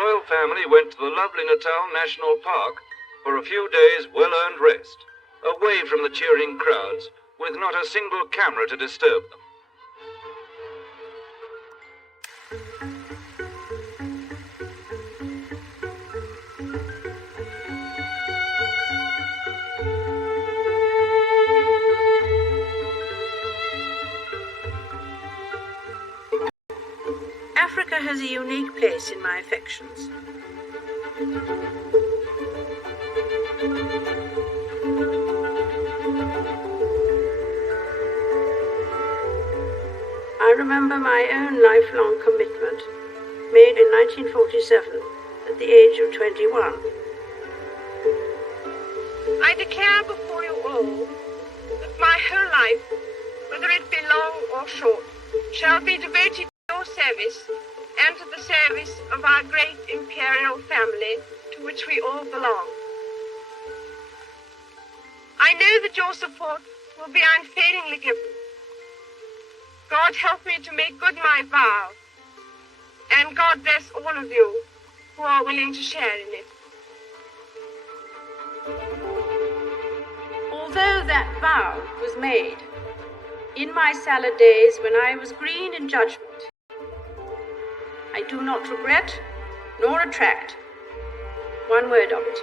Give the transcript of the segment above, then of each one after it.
royal family went to the lovely Natal National Park for a few days' well-earned rest, away from the cheering crowds, with not a single camera to disturb them. Africa has a unique place in my affections. I remember my own lifelong commitment, made in 1947 at the age of 21. I declare before you all that my whole life, whether it be long or short, shall be devoted to your service and to the service of our great imperial family to which we all belong. I know that your support will be unfailingly given. God help me to make good my vow, and God bless all of you who are willing to share in it. Although that vow was made in my salad days when I was green in judgment, I do not regret nor retract one word of it.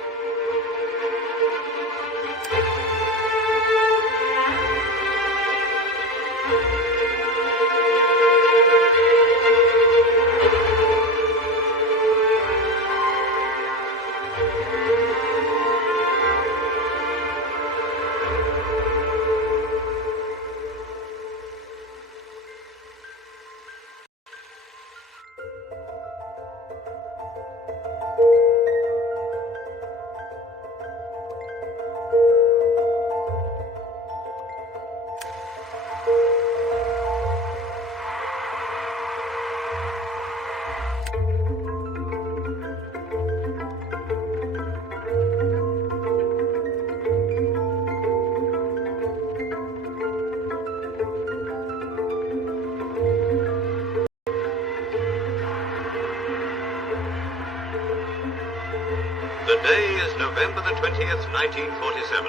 The day is November the 20th, 1947.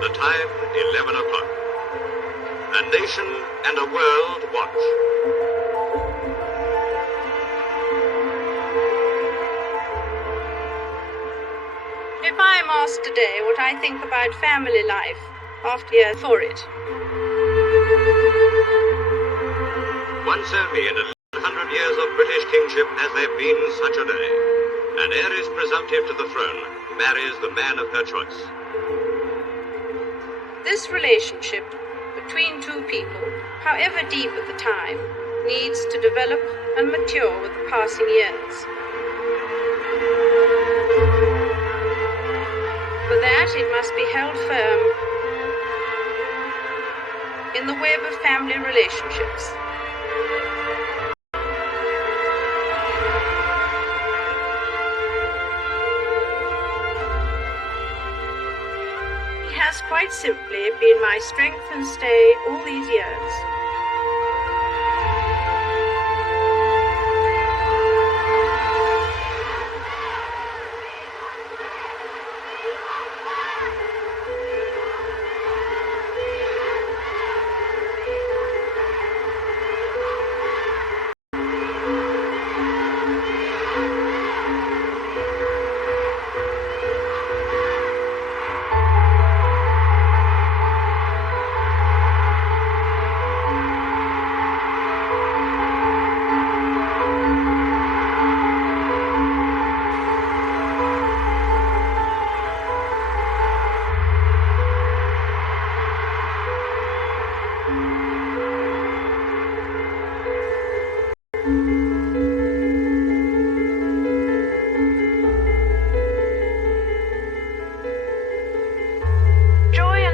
The time, 11 o'clock. A nation and a world watch. If I am asked today what I think about family life after years for it, once only in 100 years of British kingship has there been such a day. An heiress presumptive to the throne marries the man of her choice. this relationship between two people, however deep at the time, needs to develop and mature with the passing years. For that, it must be held firm in the web of family relationships. It has quite simply been my strength and stay all these years.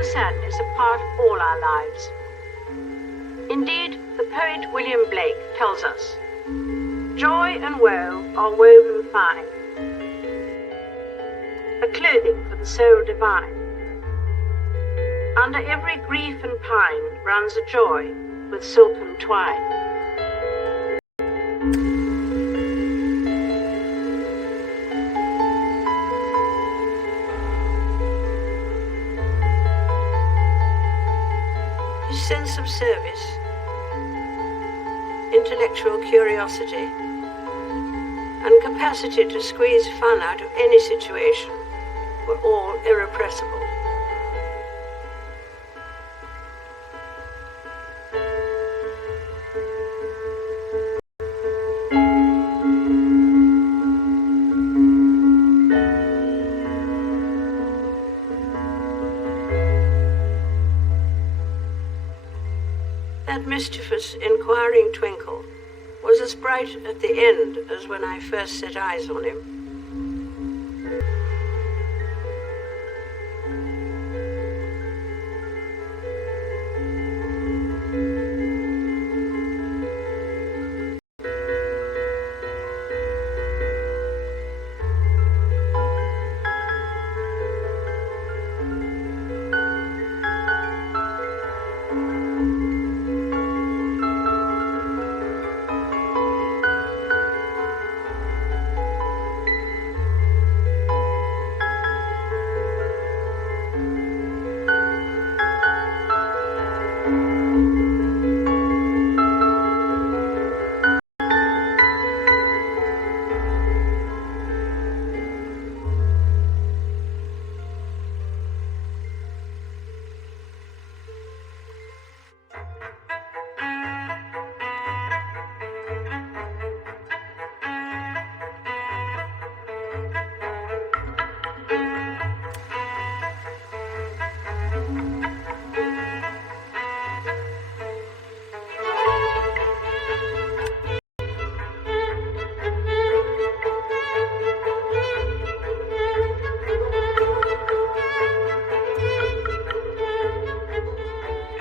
Sadness a part of all our lives. Indeed, the poet William Blake tells us, joy and woe are woven fine, a clothing for the soul divine. Under every grief and pine runs a joy with silken twine. sense of service, intellectual curiosity, and capacity to squeeze fun out of any situation were all irrepressible. That mischievous, inquiring twinkle was as bright at the end as when I first set eyes on him.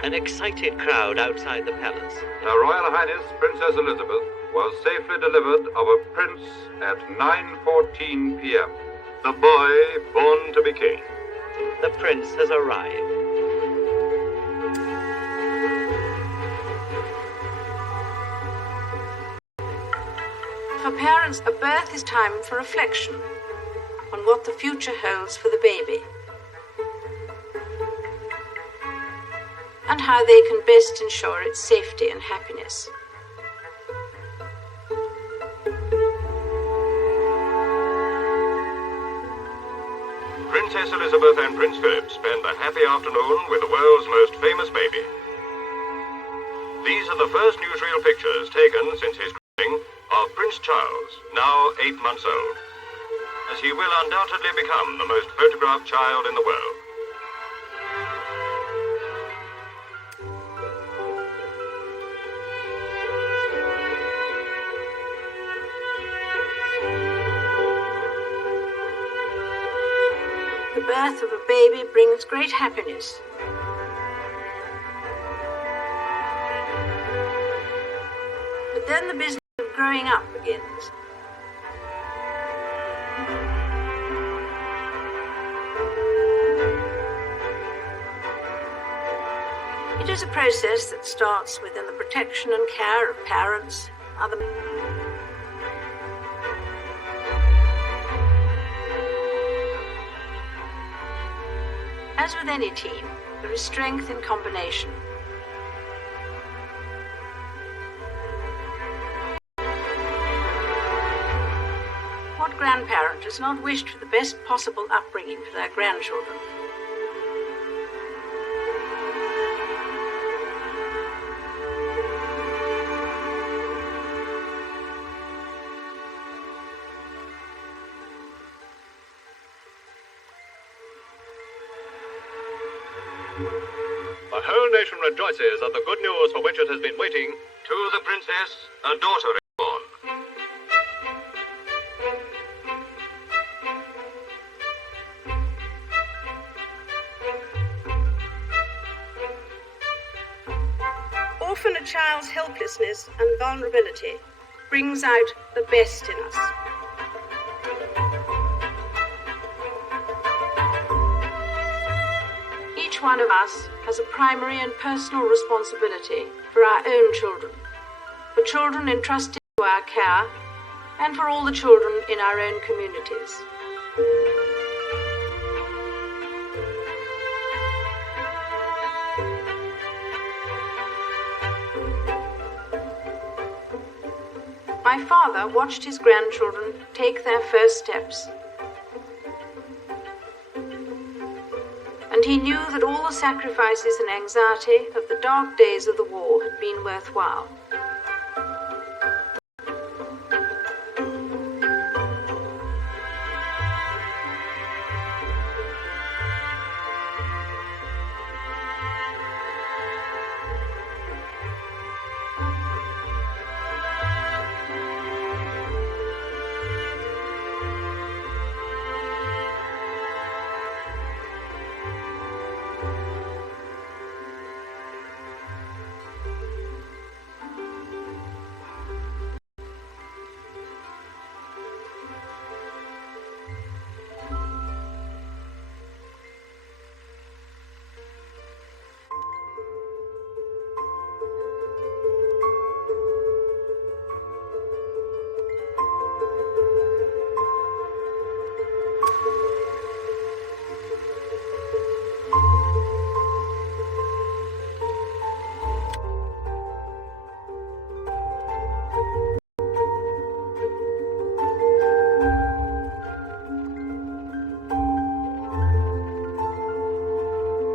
An excited crowd outside the palace. Her Royal Highness Princess Elizabeth was safely delivered of a prince at 9:14 p.m. The boy born to be king. The prince has arrived. For parents, a birth is time for reflection on what the future holds for the baby, and how they can best ensure its safety and happiness. Princess Elizabeth and Prince Philip spend a happy afternoon with the world's most famous baby. These are the first newsreel pictures taken since his christening of Prince Charles, now 8 months old, as he will undoubtedly become the most photographed child in the world. The birth of a baby brings great happiness. But then the business of growing up begins. It is a process that starts within the protection and care of parents, other As with any team, there is strength in combination. What grandparent has not wished for the best possible upbringing for their grandchildren? The whole nation rejoices at the good news for which it has been waiting. To the princess, a daughter is born. Often a child's helplessness and vulnerability brings out the best in us. Each one of us has a primary and personal responsibility for our own children, for children entrusted to our care, and for all the children in our own communities. my father watched his grandchildren take their first steps. And he knew that all the sacrifices and anxiety of the dark days of the war had been worthwhile.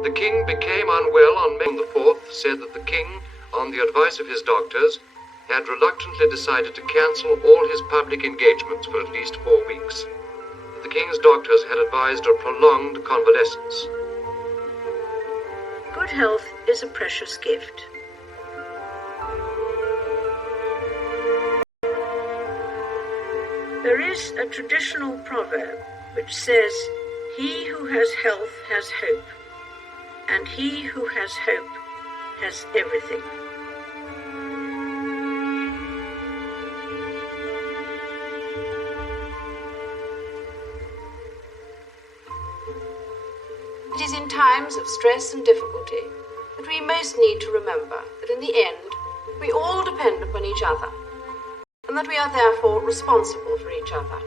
The king became unwell on May the 4th, said that the king, on the advice of his doctors, had reluctantly decided to cancel all his public engagements for at least 4 weeks. The king's doctors had advised a prolonged convalescence. Good health is a precious gift. There is a traditional proverb which says, "He who has health has hope, and he who has hope has everything." It is in times of stress and difficulty that we most need to remember that in the end we all depend upon each other, and that we are therefore responsible for each other.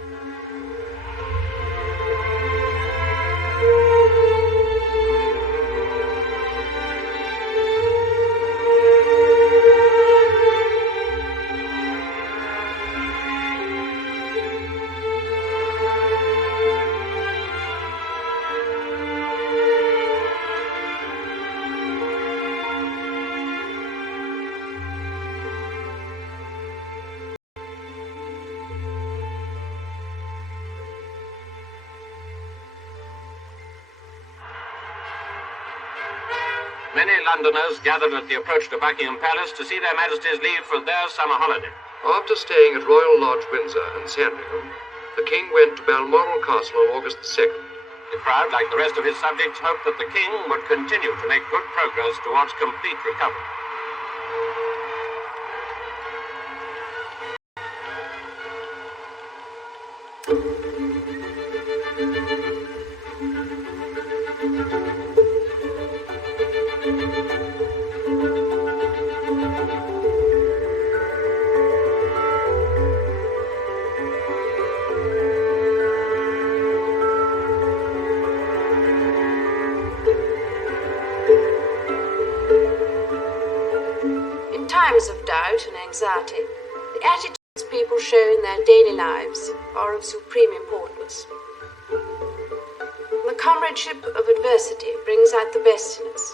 Many Londoners gathered at the approach to Buckingham Palace to see their Majesties leave for their summer holiday. After staying at Royal Lodge, Windsor and Sandringham, the king went to Balmoral Castle on August the 2nd. The crowd, like the rest of his subjects, hoped that the king would continue to make good progress towards complete recovery. In times of doubt and anxiety, the attitudes people show in their daily lives are of supreme importance. The comradeship of adversity brings out the best in us.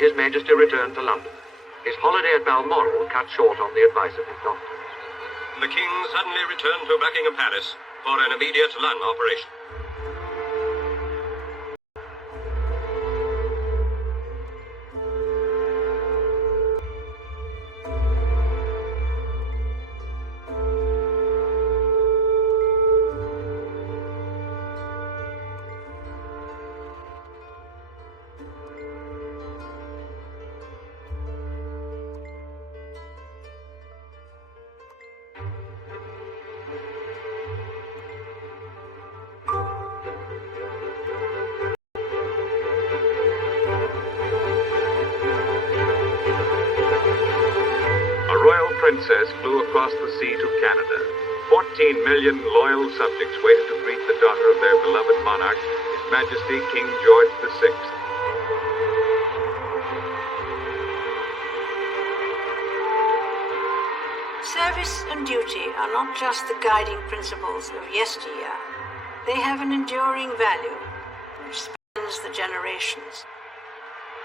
His Majesty returned to London. His holiday at Balmoral cut short on the advice of his doctors. The king suddenly returned to Buckingham Palace for an immediate lung operation. Princess flew across the sea to Canada. 14 million loyal subjects waited to greet the daughter of their beloved monarch, his Majesty King George VI. Service and duty are not just the guiding principles of yesteryear. They have an enduring value which spans the generations.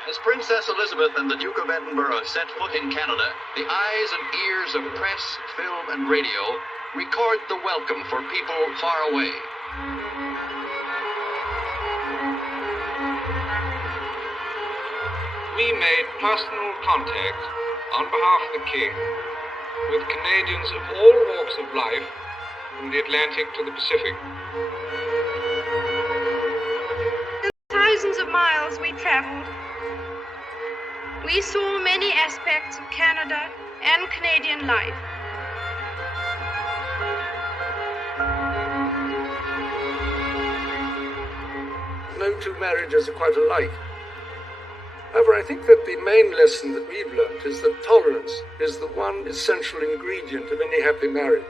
As Princess Elizabeth and the Duke of Edinburgh set foot in Canada, the eyes and ears of press, film, and radio record the welcome for people far away. We made personal contact on behalf of the King with Canadians of all walks of life, from the Atlantic to the Pacific. The thousands of miles we traveled, we saw many aspects of Canada and Canadian life. No two marriages are quite alike. However, I think that the main lesson that we've learnt is that tolerance is the one essential ingredient of any happy marriage.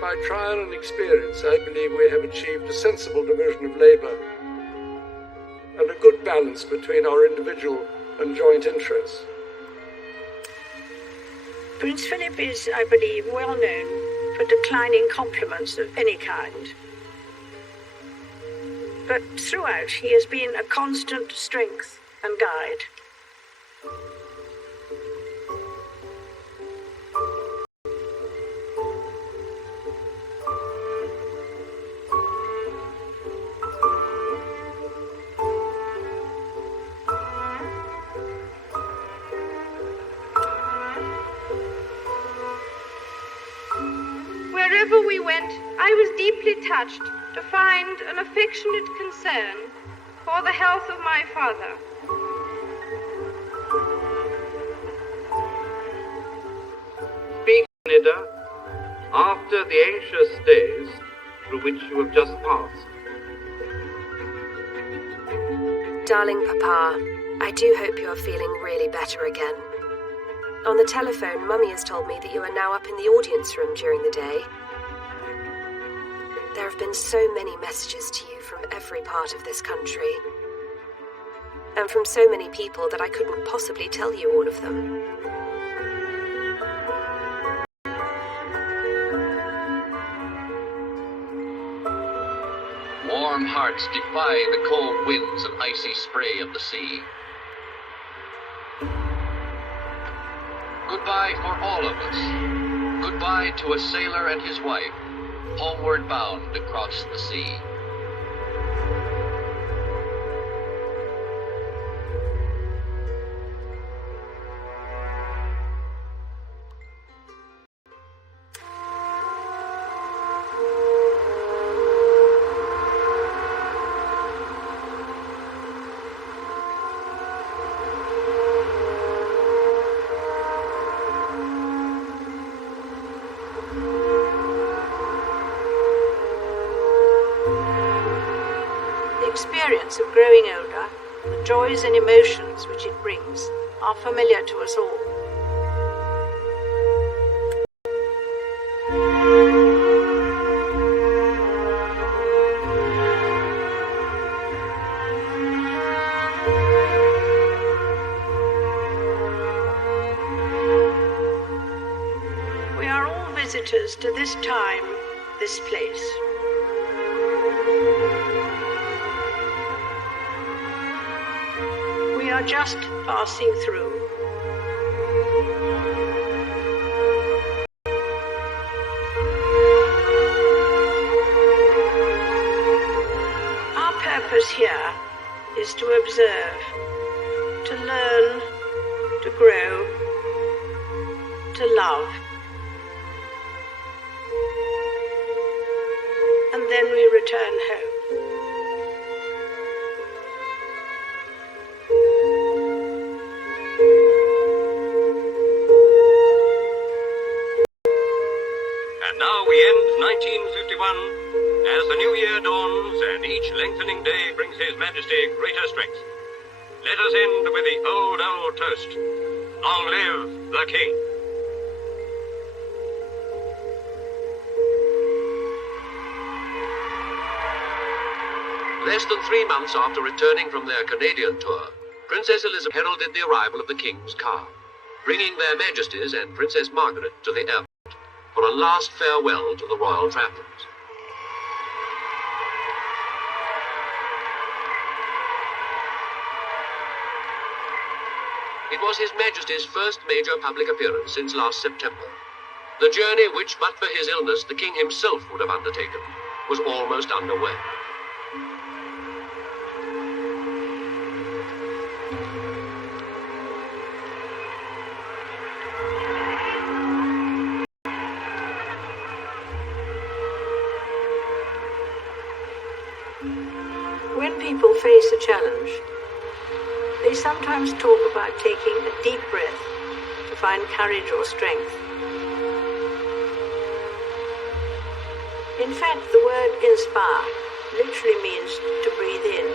By trial and experience, I believe we have achieved a sensible division of labour and a good balance between our individual and joint interests. Prince Philip is, I believe, well known for declining compliments of any kind. But throughout, he has been a constant strength and guide. Wherever we went, I was deeply touched to find an affectionate concern for the health of my father. Speak, Nida, after the anxious days through which you have just passed. Darling Papa, I do hope you are feeling really better again. On the telephone, Mummy has told me that you are now up in the audience room during the day. There have been so many messages to you from every part of this country, and from so many people that I couldn't possibly tell you all of them. Warm hearts defy the cold winds and icy spray of the sea. Goodbye for all of us. Goodbye to a sailor and his wife, homeward bound across the sea. The experience of growing older, the joys and emotions which it brings, are familiar to us all. We are all visitors to this time, this place. We are just passing through. Our purpose here is to observe, to learn, to grow, to love. And then we return home. And now we end 1951 as the new year dawns and each lengthening day brings His Majesty greater strength. Let us end with the old toast. Long live the King. Less than 3 months after returning from their Canadian tour, Princess Elizabeth heralded the arrival of the King's car, bringing their Majesties and Princess Margaret to the airport for a last farewell to the royal travellers. It was His Majesty's first major public appearance since last September. The journey which, but for his illness, the King himself would have undertaken, was almost underway. When people face a challenge, they sometimes talk about taking a deep breath to find courage or strength. In fact, the word inspire literally means to breathe in.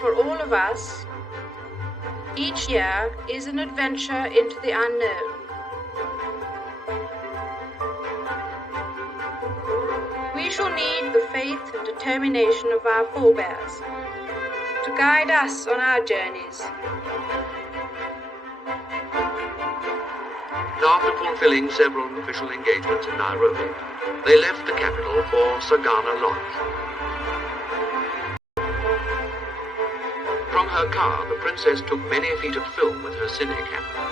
For all of us, each year is an adventure into the unknown. We shall need the faith and determination of our forebears to guide us on our journeys. After fulfilling several official engagements in Nairobi, they left the capital for Sagana Lodge. From her car, the princess took many feet of film with her cine camera.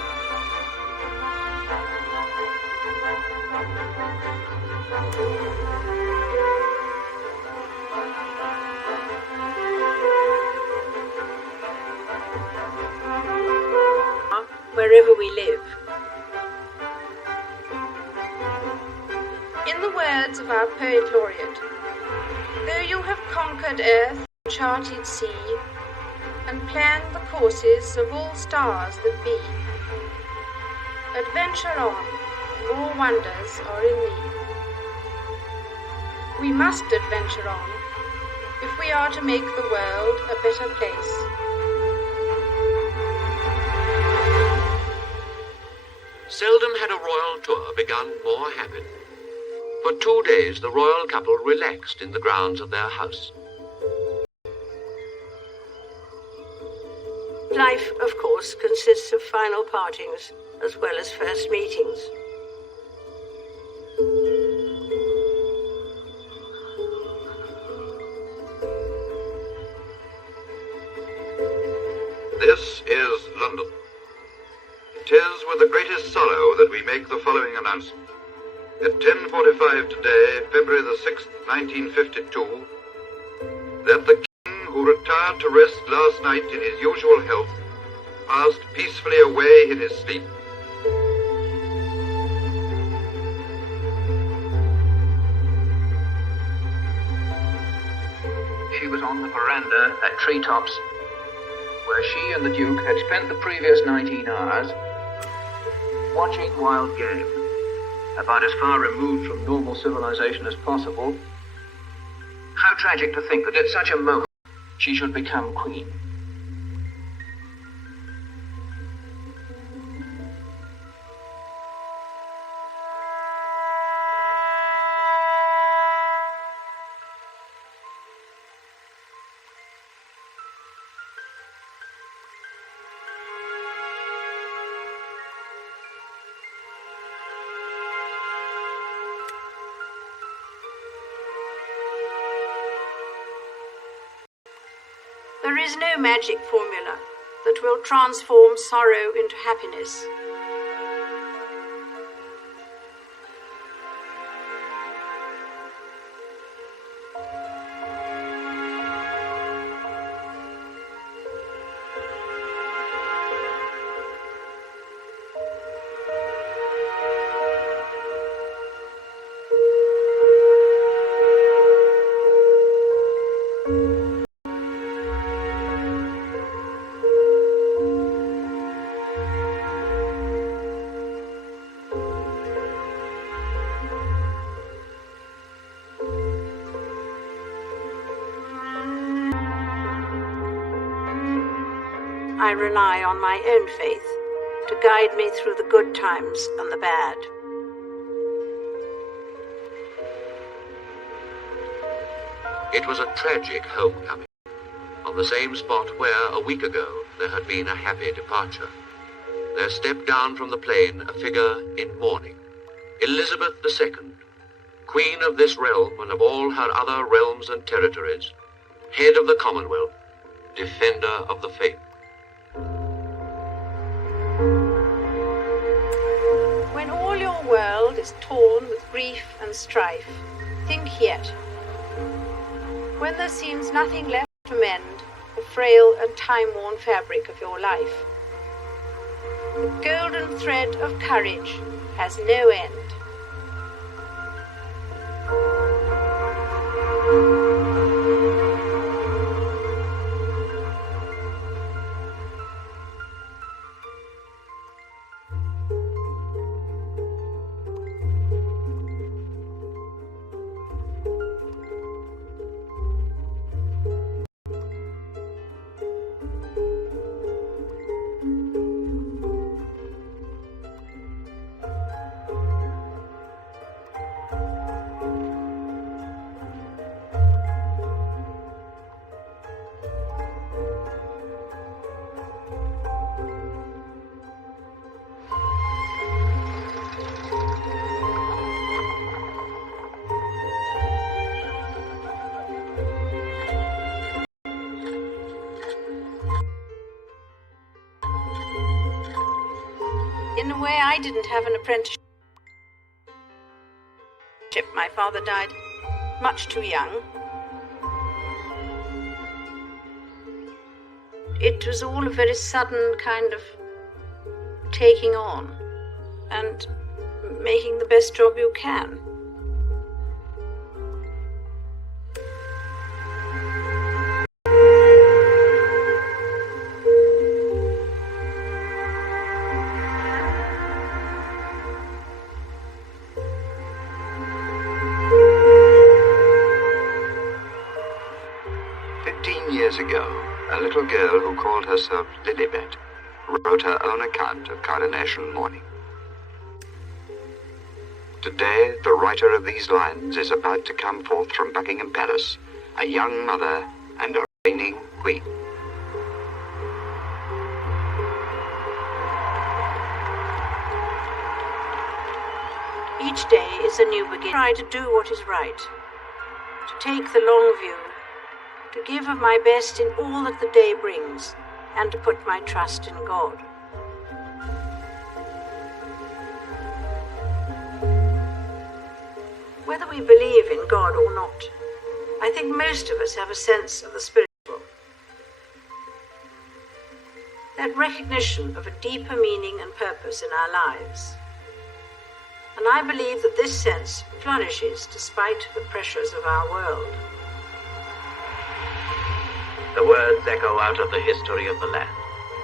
Wherever we live. In the words of our poet laureate, though you have conquered earth and charted sea, and planned the courses of all stars that be, adventure on, more wonders are in thee. We must adventure on, if we are to make the world a better place. Seldom had a royal tour begun more happily. For 2 days, the royal couple relaxed in the grounds of their house. Life, of course, consists of final partings as well as first meetings. This is London. It is with the greatest sorrow that we make the following announcement. At 10:45 today, February the 6th, 1952, that the King, who retired to rest last night in his usual health, passed peacefully away in his sleep. She was on the veranda at Treetops, where she and the Duke had spent the previous 19 hours watching wild game, about as far removed from normal civilization as possible. How tragic to think that at such a moment she should become queen. There is no magic formula that will transform sorrow into happiness. I rely on my own faith to guide me through the good times and the bad. It was a tragic homecoming, on the same spot where, a week ago, there had been a happy departure. There stepped down from the plane a figure in mourning, Elizabeth II, Queen of this realm and of all her other realms and territories, head of the Commonwealth, defender of the faith. When all your world is torn with grief and strife, think yet. When there seems nothing left to mend the frail and time-worn fabric of your life, the golden thread of courage has no end. In a way, I didn't have an apprenticeship. My father died much too young. It was all a very sudden kind of taking on and making the best job you can. Years ago, a little girl who called herself Lilibet wrote her own account of coronation morning. Today, the writer of these lines is about to come forth from Buckingham Palace, a young mother and a reigning queen. Each day is a new beginning. Try to do what is right, to take the long view, to give of my best in all that the day brings, and to put my trust in God. Whether we believe in God or not, I think most of us have a sense of the spiritual. That recognition of a deeper meaning and purpose in our lives. And I believe that this sense flourishes despite the pressures of our world. The words echo out of the history of the land.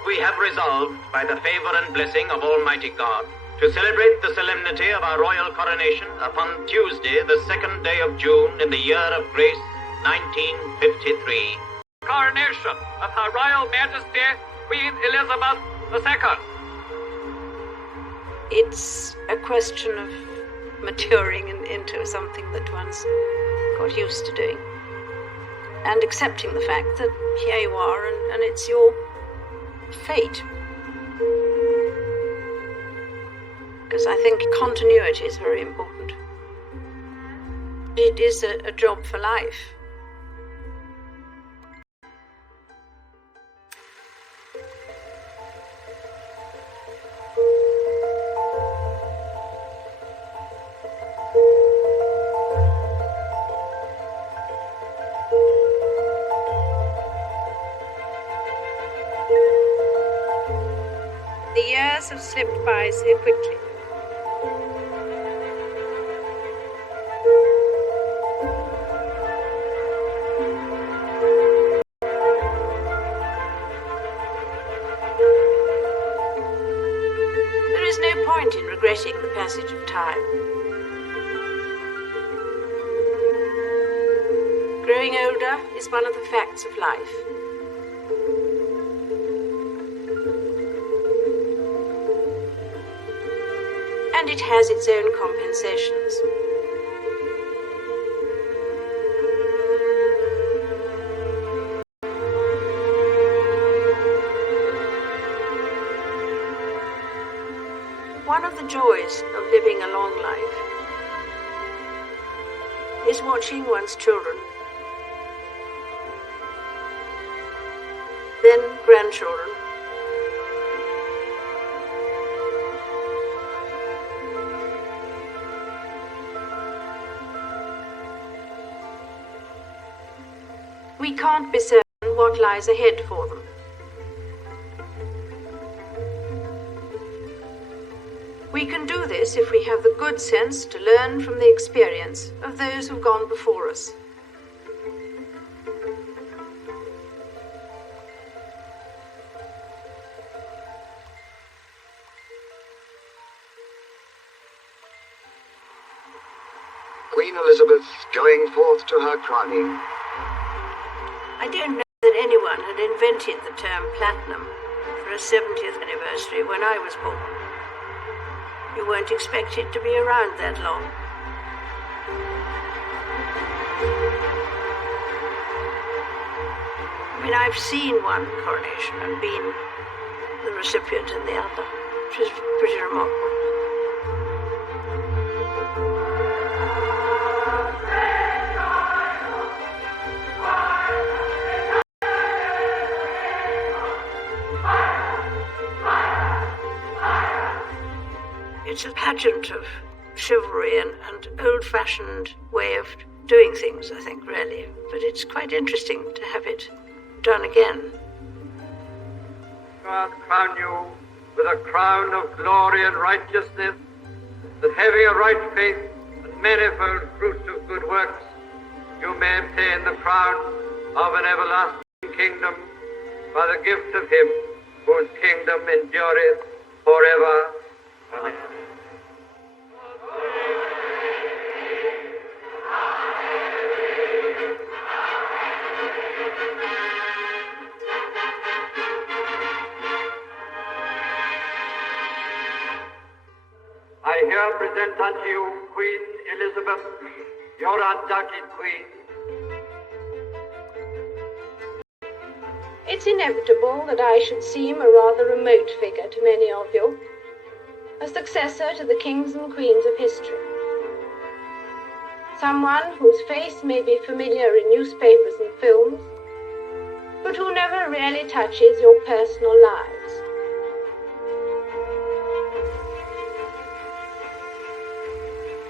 We have resolved, by the favor and blessing of Almighty God, to celebrate the solemnity of our royal coronation upon Tuesday, the 2nd day of June, in the year of grace 1953. Coronation of Her Royal Majesty, Queen Elizabeth II. It's a question of maturing into something that one's got used to doing. And accepting the fact that here you are and it's your fate. Because I think continuity is very important. It is a job for life. years have slipped by so quickly. There is no point in regretting the passage of time. Growing older is one of the facts of life. And it has its own compensations. One of the joys of living a long life is watching one's children, then grandchildren, we can't be certain what lies ahead for them. We can do this if we have the good sense to learn from the experience of those who've gone before us. Queen Elizabeth going forth to her crowning. I don't know that anyone had invented the term platinum for a 70th anniversary when I was born. You weren't expected to be around that long. I mean, I've seen one coronation and been the recipient in the other, which is pretty remarkable. It's a pageant of chivalry and old-fashioned way of doing things, I think, really. But it's quite interesting to have it done again. God crown you with a crown of glory and righteousness, that having a right faith and manifold fruits of good works, you may obtain the crown of an everlasting kingdom by the gift of him whose kingdom endureth forever. Amen. I here present unto you Queen Elizabeth, your undoubted queen. It's inevitable that I should seem a rather remote figure to many of you, a successor to the kings and queens of history. Someone whose face may be familiar in newspapers and films, but who never really touches your personal lives.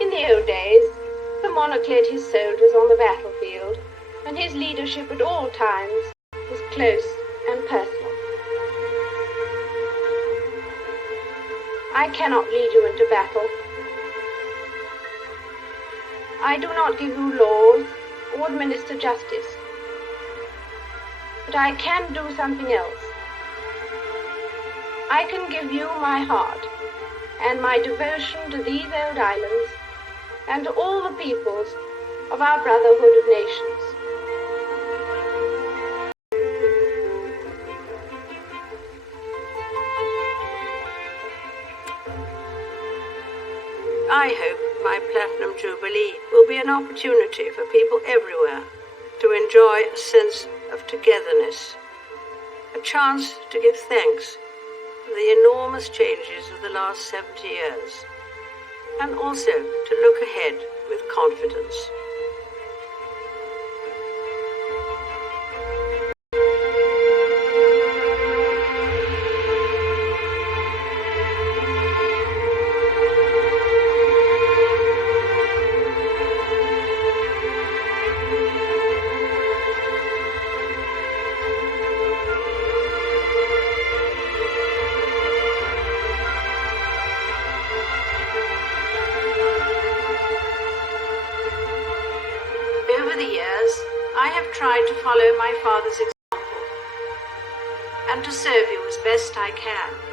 In the old days, the monarch led his soldiers on the battlefield, and his leadership at all times was close and personal. I cannot lead you into battle. I do not give you laws or administer justice. But I can do something else. I can give you my heart and my devotion to these old islands and to all the peoples of our brotherhood of nations. I hope my Platinum Jubilee will be an opportunity for people everywhere to enjoy a sense of togetherness, a chance to give thanks for the enormous changes of the last 70 years, and also to look ahead with confidence. follow my father's example and to serve you as best I can.